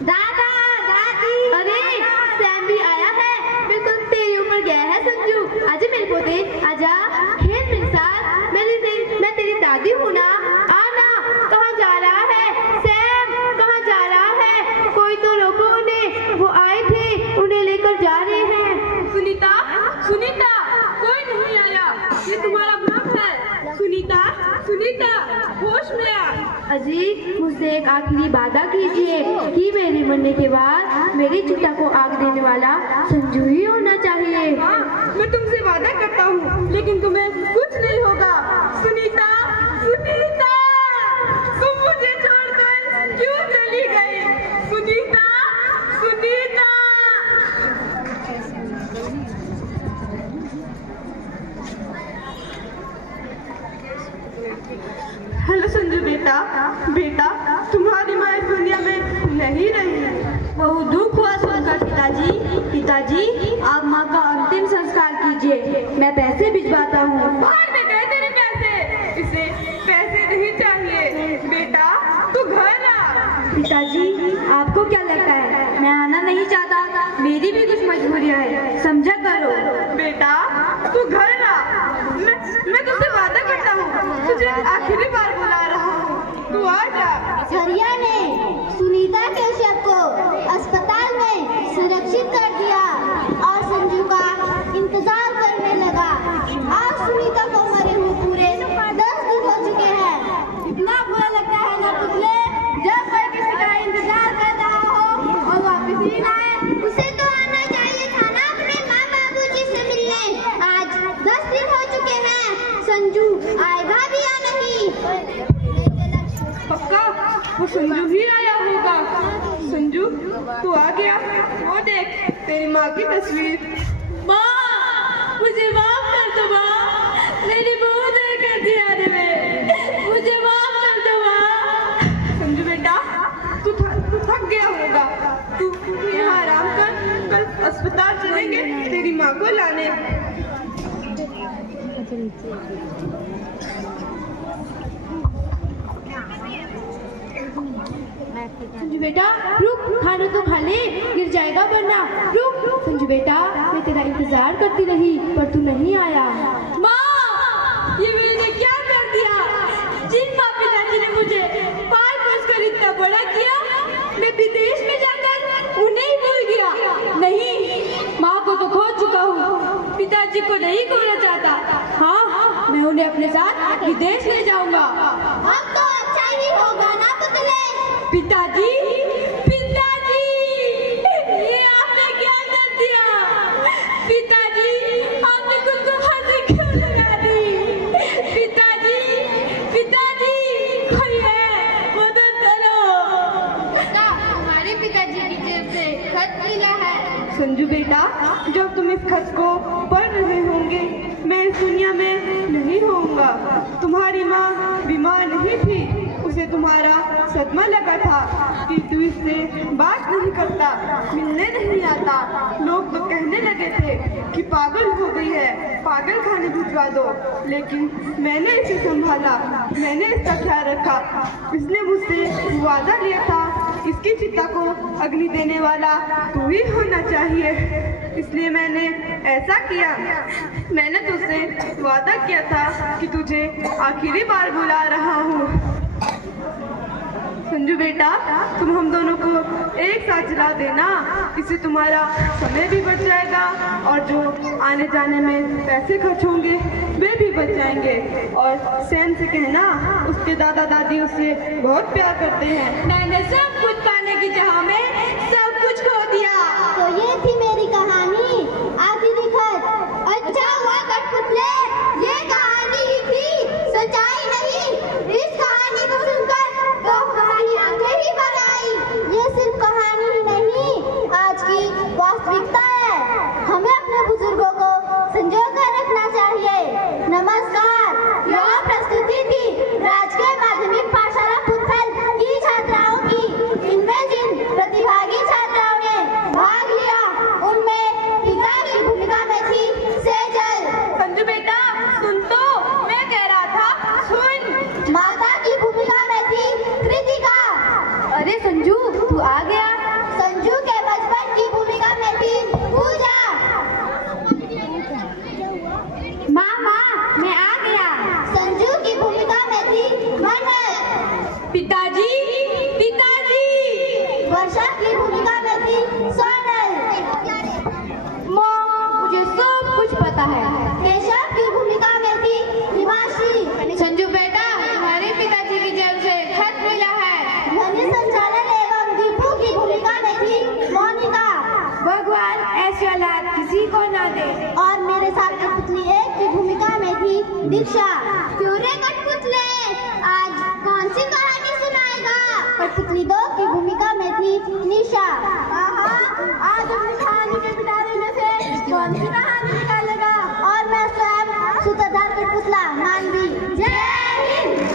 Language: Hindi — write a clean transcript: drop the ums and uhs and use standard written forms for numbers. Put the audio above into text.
दादा दादी, अरे सैम भी आया है। बिल्कुल तेरे ऊपर गया है संजू। आजा मेरे पोते, आजा खेल मेरे साथ। मैं तेरी दादी हूँ ना। आना। कहाँ जा रहा है सैम? कहाँ जा रहा है? कोई तो रोको उन्हें, वो आए थे, उन्हें लेकर जा रहे हैं। सुनीता, सुनीता, कोई नहीं आया। ये तुम्हारा भ्रम है। सुनीता, सुनीता, होश में आ। अजी मुझसे एक आखिरी वादा कीजिए कि मेरे मरने के बाद मेरी चिता को आग देने वाला संजू ही होना चाहिए। हाँ, मैं तुमसे वादा करता हूँ, लेकिन तुम्हें कुछ नहीं होगा। सुनीता, सुनीता, तुम मुझे छोड़कर क्यों चली गई? सुनीता, सुनीता। हेलो संजू बेटा, बेटा तुम्हारी माँ इस दुनिया में नहीं रही। बहुत दुख हुआ सुनकर पिताजी। पिताजी आप माँ का अंतिम संस्कार कीजिए, मैं पैसे भिजवाता हूँ। बाहर में गए तेरे पैसे। इसे पैसे नहीं चाहिए बेटा, तू घर आ। पिताजी आपको क्या लगता है मैं आना नहीं चाहता? मेरी भी कुछ मजबूरियाँ है, समझा करो। बेटा तू घर आ। मैं तुझसे वादा करता हूँ, तुझे आखिरी बार बुला रहा हूँ, तू आ जा। छरिया ने सुनीता के शव को अस्पताल में सुरक्षित कर दिया और संजू का इंतजार करने लगा। आज सुनीता को मरे हुए पूरे 10 दिन हो चुके हैं। इतना बुरा लगता है ना पुतले, जब कोई किसी का इंतजार कर रहा हो और वापस ही ना आए। उसे तो आना चाहिए था ना अपने माँ बाबूजी से मिलने। आज 10 दिन हो चुके हैं, संजू आएगा भी या नहीं? पक्का वो संजू ही आया होगा। संजू तू आ गया, वो देख तेरी माँ की तस्वीर। माँ मुझे माफ कर दो माँ, मेरी बहुत देर कर दिया रे, मुझे माफ कर दो माँ। संजू बेटा तू थक गया होगा, तू यहाँ आराम कर, कल अस्पताल चलेंगे तेरी माँ को लाने। संजू बेटा रुक, खाना तो खा ले, गिर जाएगा वरना। रुक संजू बेटा, मैं तेरा इंतजार करती रही पर तू नहीं आया। माँ ये मैंने क्या कर दिया? जिन माँ पिताजी ने मुझे पाल पोस कर इतना बड़ा किया, मैं विदेश में जाकर उन्हें ही भूल गया। नहीं, माँ को तो खो चुका हूँ, पिताजी को नहीं खोना चाहता। हाँ मैं उन्हें अपने साथ विदेश ले जाऊंगा। अब तो अच्छा ही होगा ना पुतले। पिताजी, पिताजी, ये आपने क्या कर दिया? पिताजी, आपने खुद को फांसी क्यों लगा दी? पिताजी, पिताजी, कोई है, मदद करो। तुम्हारे पिताजी की जेब से खत मिला है। संजू बेटा जब तुम इस खत को पढ़ रहे होंगे, मैं इस दुनिया में नहीं होऊंगा। तुम्हारी माँ बीमार नहीं थी, उसे तुम्हारा सदमा लगा था कि तू इससे बात नहीं करता, मिलने नहीं आता। लोग तो कहने लगे थे कि पागल हो गई है, पागल खाने भिजवा दो। लेकिन मैंने इसे संभाला, मैंने इसका ख्याल रखा। इसने मुझसे वादा लिया था, इसकी चिता को अग्नि देने वाला तू ही होना चाहिए, इसलिए मैंने ऐसा किया। मैंने तुझसे वादा किया था कि तुझे आखिरी बार बुला रहा हूँ। संजू बेटा तुम हम दोनों को एक साथ जला देना, इससे तुम्हारा समय भी बच जाएगा और जो आने जाने में पैसे खर्च होंगे वे भी बच जाएंगे। और सैम से कहना उसके दादा दादी उससे बहुत प्यार करते हैं। मैंने सब कुछ पाने की चाह में सब कुछ खो दिया। तो ये थी मेरी कहानी, आखिरी खत। अच्छा हुआ कठपुतले, ये कहानी ही थी, सच्चाई नहीं। इस कहानी को सुनकर तो हमारी आंखें ही भर आई। ये सिर्फ कहानी ही नहीं, आज की वास्तविकता है। हमें अपने बुजुर्गों को संजो कर रखना चाहिए। नमस्कार, यह प्रस्तुति थी राजकीय माध्यमिक पाठशाला पुथल की छात्राओं की। इनमें दीक्षा। क्यों रे कठपुतले, आज कौन सी कहानी सुनाएगा? कठपुतली 2 की भूमिका में थी निशा। आज अपनी कहानी के बिना